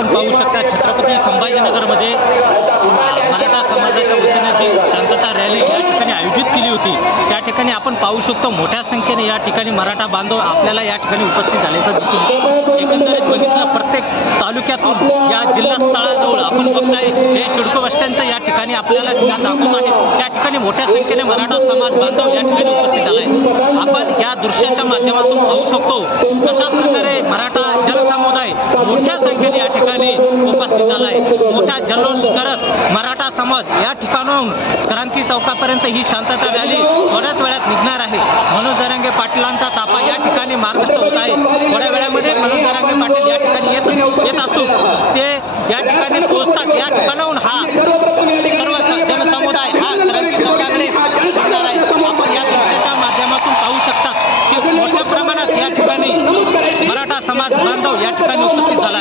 आपण पाहू शकता छत्रपती संभाजीनगरमध्ये मराठा समाजाच्या वतीने जी शांतता रॅली या ठिकाणी आयोजित केली होती त्या ठिकाणी आपण पाहू शकतो मोठ्या संख्येने या ठिकाणी मराठा बांधव आपल्याला या ठिकाणी उपस्थित झाल्याचं दिसून येतं। एकंदरीत बघितलं प्रत्येक तालुक्यातून या जिल्हास्थळाजवळ आपण बघताय हे सिडको बस स्टँडचं या ठिकाणी आपल्याला ठिकाण दाखवत आहे। त्या ठिकाणी मोठ्या संख्येने मराठा समाज बांधव या ठिकाणी उपस्थित झालाय। आपण या दृश्याच्या माध्यमातून पाहू शकतो कशा प्रकारे मराठा जनसमुदाय मोठ्या संख्येने या ठिकाणी उपस्थित झालाय। मोठा जल्लोष करत मराठा समाज या ठिकाणाहून क्रांती चौकापर्यंत ही शांतता रॅली थोड्याच वेळात निघणार आहे। मनोज जरांगे पाटलांचा ताफा या ठिकाणी मार्गस्थ होत आहे। थोड्या वेळामध्ये मनोज जरांगे पाटील या ठिकाणी येत असून ते या ठिकाणी पोहोचतात। या ठिकाणाहून हा सर्व जनसमुदाय हा क्रांती चौकाकडे निघणार आहे। आपण या दृश्याच्या माध्यमातून पाहू शकता की मोठ्या प्रमाणात या ठिकाणी मराठा समाज बांधव या ठिकाणी उपस्थित झाला आहे।